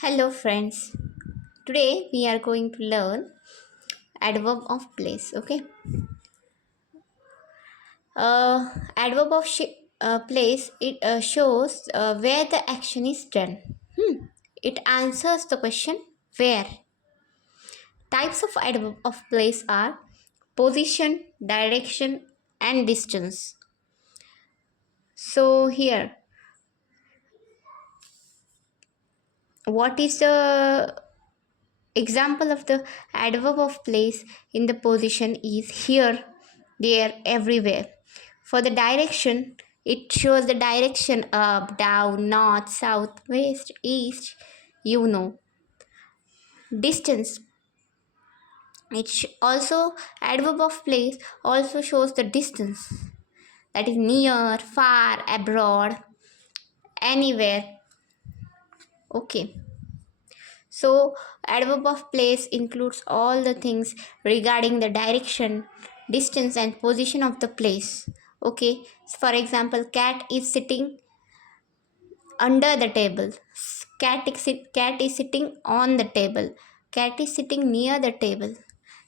Hello friends. Today we are going to learn adverb of place. Okay. Adverb of place, it shows where the action is done. It answers the question where. Types of adverb of place are position, direction, and distance. So here, what is the example of the adverb of place in the position is here, there, everywhere. For the direction, it shows the direction up, down, north, south, west, east, you know. Distance, also adverb of place also shows the distance, that is near, far, abroad, anywhere. Okay. So, adverb of place includes all the things regarding the direction, distance, and position of the place. Okay, for example, cat is sitting under the table. Cat is sitting on the table. Cat is sitting near the table.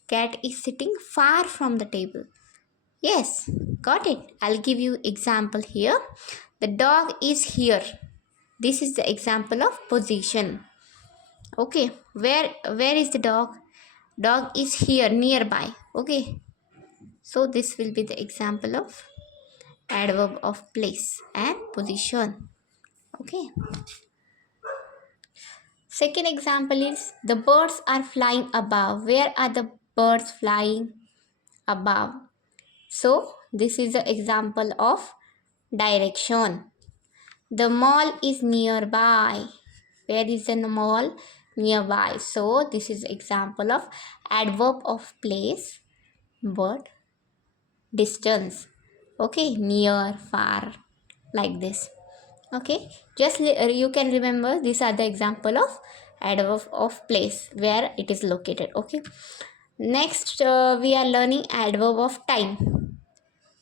Cat is sitting far from the table. Yes, got it. I'll give you example here. The dog is here. This is the example of position. Okay, where is the dog? Dog is here nearby. Okay, so this will be the example of adverb of place and position. Okay, second example is the birds are flying above. Where are the birds flying? Above. So this is the example of direction. The mall is nearby. Where is the mall? Nearby. So this is example of adverb of place, but distance. Okay, near, far, like this. Okay, just you can remember these are the example of adverb of place where it is located. Okay, next we are learning adverb of time.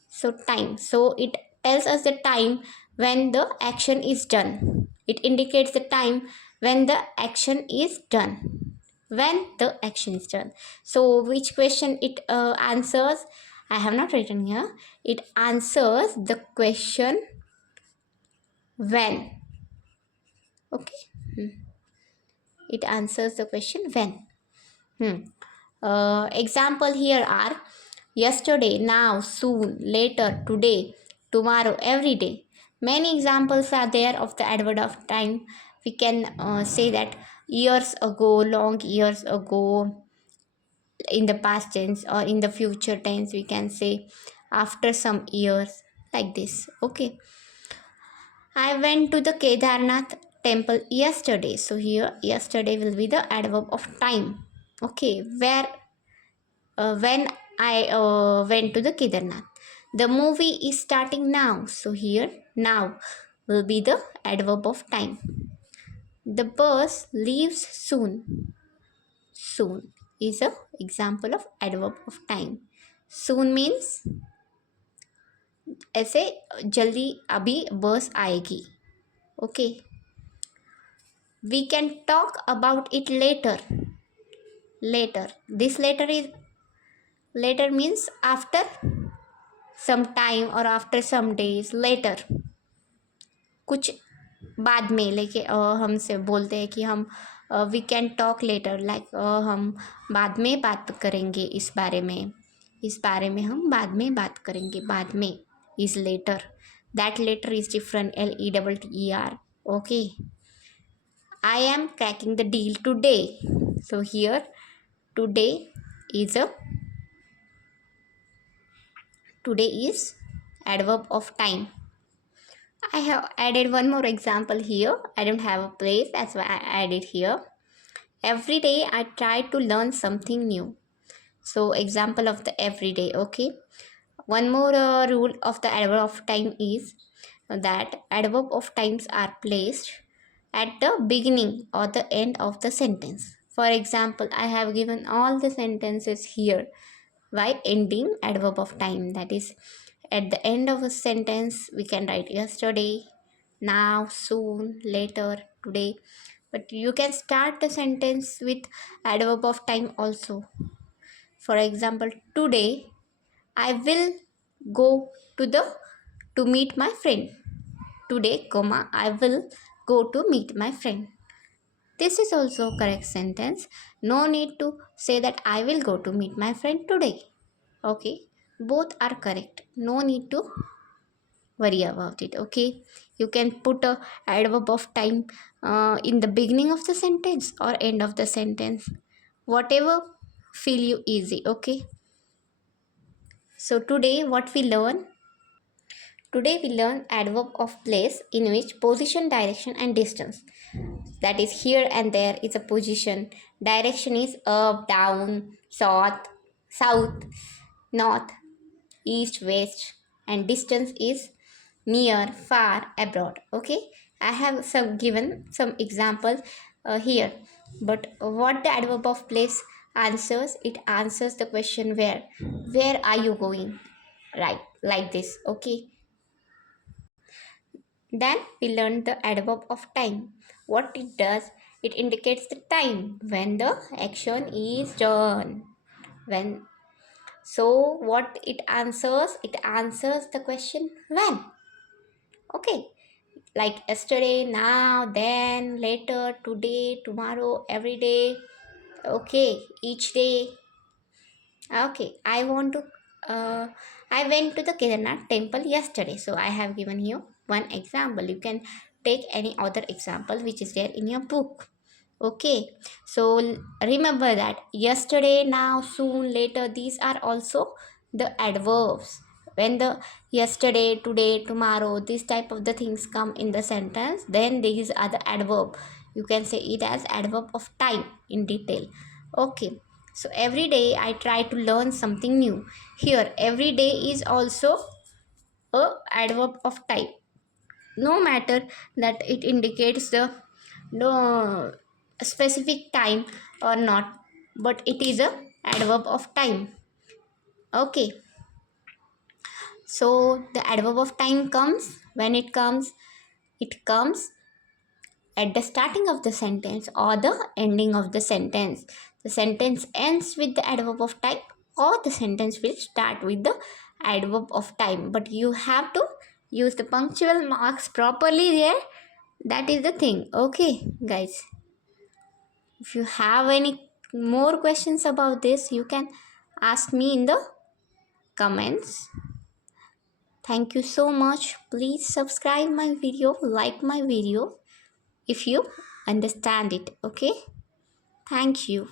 So time, so it tells us the time when the action is done. It indicates the time when the action is done. When the action is done. So which question it answers? I have not written here. It answers the question when. Okay. It answers the question when. Example here are yesterday, now, soon, later, today, tomorrow, every day. Many examples are there of the adverb of time. We can say that years ago, long years ago, in the past tense, or in the future tense we can say after some years, like this. Okay, I went to the Kedarnath temple yesterday. So here yesterday will be the adverb of time. Okay, where when I went to the Kedarnath. The movie is starting now. So here now will be the adverb of time. The bus leaves soon. Soon is a example of adverb of time. Soon means ऐसे जल्दी अभी बस आएगी. Okay, we can talk about it later. Later, this later means after some time or after some days. Later, कुछ बाद में लेके हमसे बोलते हैं कि हम we can talk later, like हम बाद में बात करेंगे इस बारे में हम बाद में बात करेंगे. बाद में इज later. That letter is different. LETTER. Okay, I am cracking the deal today. So here today is adverb of time. I have added one more example here. I don't have a place, that's why I added here. Every day I try to learn something new. So example of the everyday. Okay, one more rule of the adverb of time is that adverb of times are placed at the beginning or the end of the sentence. For example, I have given all the sentences here by ending adverb of time. That is, at the end of a sentence we can write yesterday, now, soon, later, today. but you can start the sentence with adverb of time also. For example, today I will go to meet my friend. Today, comma, I will go to meet my friend. This is also a correct sentence. No need to say that I will go to meet my friend today. Okay, both are correct. No need to worry about it. Okay, you can put a adverb of time in the beginning of the sentence or end of the sentence, whatever feel you easy. Okay, so today we learn adverb of place in which position, direction and distance. That is, here and there is a position, direction is up, down, south, north, east, west, and distance is near, far, abroad. Okay, I have given some examples here, but what the adverb of place answers, it answers the question where are you going, right, like this. Okay, then we learned the adverb of time. What it does, it indicates the time when the action is done. When, so what it answers, it answers the question when. Okay, like yesterday, now, then, later, today, tomorrow, every day. Okay, each day. Okay, I went to the Kedarnath temple yesterday. So I have given you one example. You can take any other example which is there in your book. Okay, so remember that yesterday, now, soon, later, these are also the adverbs. When the yesterday, today, tomorrow, this type of the things come in the sentence, then these are the adverb. You can say it as adverb of time in detail. Okay, so every day I try to learn something new. Here, every day is also a adverb of time. No matter that it indicates the no specific time or not, but it is a adverb of time. Okay, so the adverb of time comes when it comes at the starting of the sentence or the ending of the sentence. The sentence ends with the adverb of time, or the sentence will start with the adverb of time, but you have to use the punctual marks properly there. That is the thing. Okay, guys, if you have any more questions about this, you can ask me in the comments. Thank you so much. Please subscribe my video, like my video if you understand it. Okay, thank you.